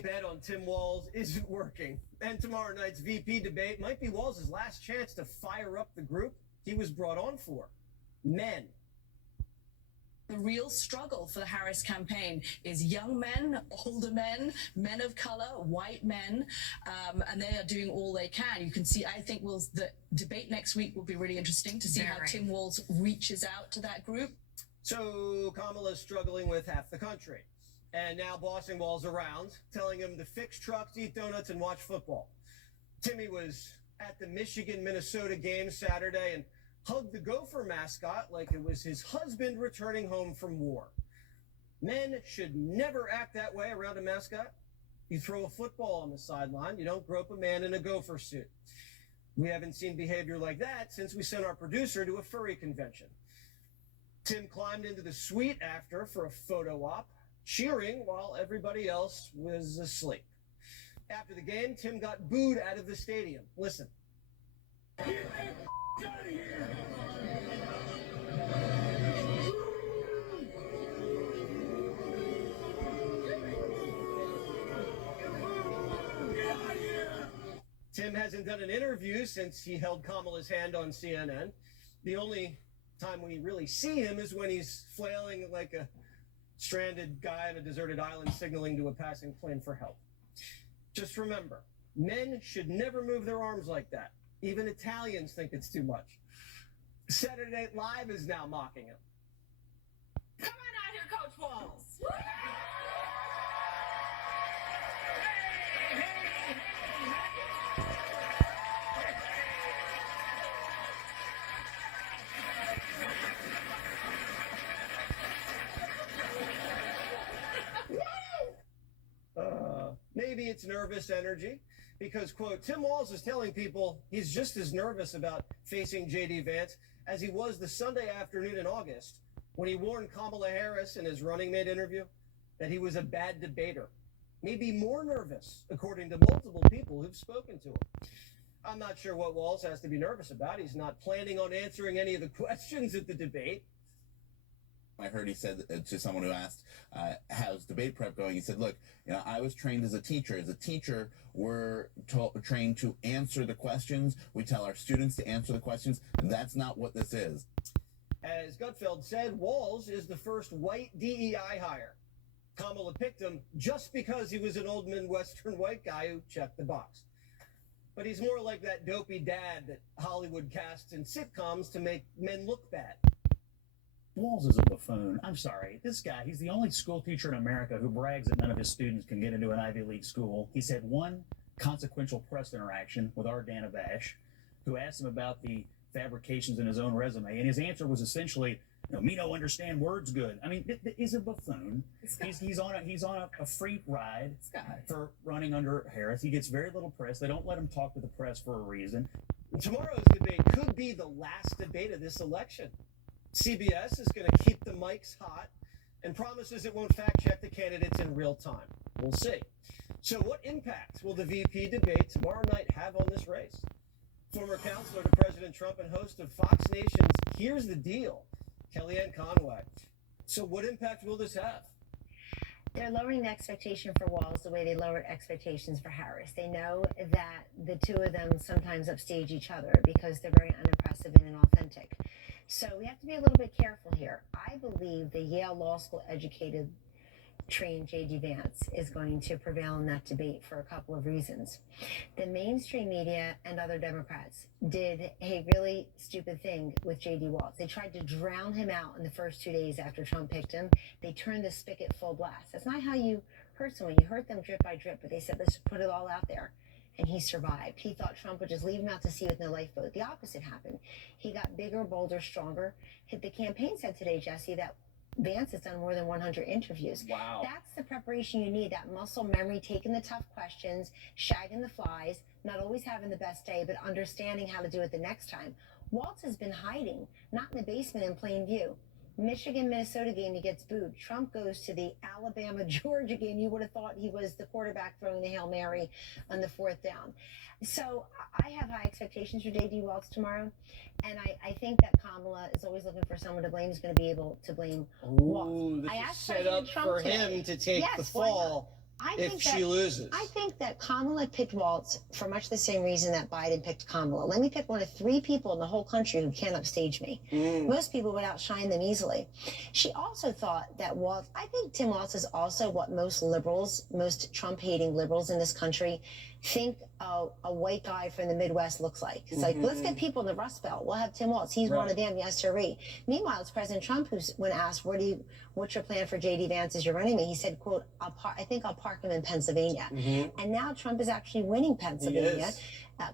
Bet on Tim Walz isn't working. And tomorrow night's VP debate might be Walz's last chance to fire up the group he was brought on for. Men. The real struggle for the Harris campaign is young men, older men, men of color, white men, and they are doing all they can. You can see, I think the debate next week will be really interesting to see how Tim Walz reaches out to that group. So Kamala's struggling with half the country, and now bossing Walz around, telling him to fix trucks, eat donuts, and watch football. Timmy was at the Michigan-Minnesota game Saturday and hugged the Gopher mascot like it was his husband returning home from war. Men should never act that way around a mascot. You throw a football on the sideline, you don't grope a man in a Gopher suit. We haven't seen behavior like that since we sent our producer to a furry convention. Tim climbed into the suite after for a photo op, cheering while everybody else was asleep. After the game, Tim got booed out of the stadium. Listen. Tim hasn't done an interview since he held Kamala's hand on CNN. The only time we really see him is when he's flailing like a stranded guy on a deserted island signaling to a passing plane for help. Just remember, men should never move their arms like that. Even Italians think it's too much. Saturday Night Live is now mocking him. Come on out here, Coach Walz. Maybe it's nervous energy because, quote, Tim Walz is telling people he's just as nervous about facing J.D. Vance as he was the Sunday afternoon in August when he warned Kamala Harris in his running mate interview that he was a bad debater. Maybe more nervous, according to multiple people who've spoken to him. I'm not sure what Walz has to be nervous about. He's not planning on answering any of the questions at the debate. I heard he said to someone who asked, how's debate prep going? He said, look, I was trained as a teacher. As a teacher, we're trained to answer the questions. We tell our students to answer the questions. That's not what this is. As Gutfeld said, Walz is the first white DEI hire. Kamala picked him just because he was an old Midwestern white guy who checked the box. But he's more like that dopey dad that Hollywood casts in sitcoms to make men look bad. Walz is a buffoon. I'm sorry. This guy, he's the only school teacher in America who brags that none of his students can get into an Ivy League school. He's had one consequential press interaction with our Dana Bash, who asked him about the fabrications in his own resume, and his answer was essentially, me no understand words good. I mean, is a buffoon. He's on a free ride for running under Harris. He gets very little press. They don't let him talk to the press for a reason. Tomorrow's debate could be the last debate of this election. CBS is going to keep the mics hot and promises it won't fact-check the candidates in real time. We'll see. So what impact will the VP debate tomorrow night have on this race? Former counselor to President Trump and host of Fox Nation's Here's the Deal, Kellyanne Conway. So what impact will this have? They're lowering the expectation for Walz the way they lowered expectations for Harris. They know that the two of them sometimes upstage each other because they're very unimpressive and inauthentic. So we have to be a little bit careful here. I believe the Yale Law School educated, trained J.D. Vance is going to prevail in that debate for a couple of reasons. The mainstream media and other Democrats did a really stupid thing with J.D. Walz. They tried to drown him out in the first 2 days after Trump picked him. They turned the spigot full blast. That's not how you hurt someone. You hurt them drip by drip, but they said, let's put it all out there. And he survived. He thought Trump would just leave him out to sea with no lifeboat. The opposite happened. He got bigger, bolder, stronger. The campaign said today, Jesse, that Vance has done more than 100 interviews. Wow. That's the preparation you need, that muscle memory, taking the tough questions, shagging the flies, not always having the best day, but understanding how to do it the next time. Walz has been hiding, not in the basement in plain view. Michigan-Minnesota game, he gets booed. Trump goes to the Alabama-Georgia game. You would have thought he was the quarterback throwing the Hail Mary on the fourth down. So I have high expectations for J.D. Walz tomorrow, and I think that Kamala is always looking for someone to blame who's going to be able to blame Walz. This is set up for him to take the fall if she loses? I think that Kamala picked Walz for much the same reason that Biden picked Kamala. Let me pick one of 3 people in the whole country who can't upstage me. Most people would outshine them easily. She also thought that Walz, I think Tim Walz is also what most liberals, most Trump-hating liberals in this country think a white guy from the Midwest looks like. It's like, let's get people in the Rust Belt. We'll have Tim Walz. He's one of them, yes, sirree. Meanwhile, it's President Trump who's, when asked, what's your plan for J.D. Vance as your running mate? He said, quote, I think I'll park him in Pennsylvania. And now Trump is actually winning Pennsylvania.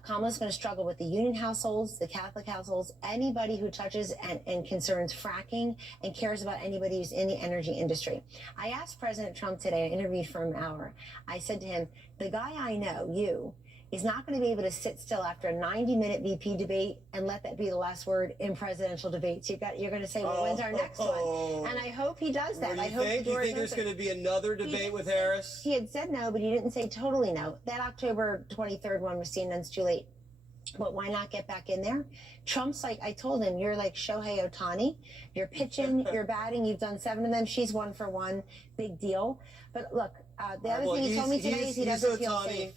Kamala's going to struggle with the union households, the Catholic households, anybody who touches and concerns fracking and cares about anybody who's in the energy industry. I asked President Trump today, I interviewed for an hour. I said to him, the guy I know, you, is not going to be able to sit still after a 90-minute VP debate and let that be the last word in presidential debates. You're going to say, well, when's our next one? And I hope he does that. I hope the do you think there's going to be another debate with Harris? He had said no, but he didn't say totally no. That October 23rd one was seen, it's too late. But why not get back in there? Trump's like, I told him, you're like Shohei Ohtani. You're pitching, you're batting. You've done 7 of them. She's 1 for 1. Big deal. But look, the other thing he told me today is he doesn't feel safe.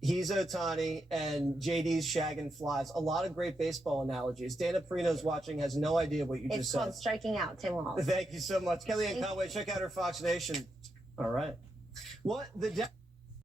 He's Ohtani, and JD's shagging flies. A lot of great baseball analogies. Dana Perino's watching, has no idea what you just said. It's called striking out, Tim Walz. Thank you so much. Kellyanne Conway, check out her Fox Nation. All right. What the...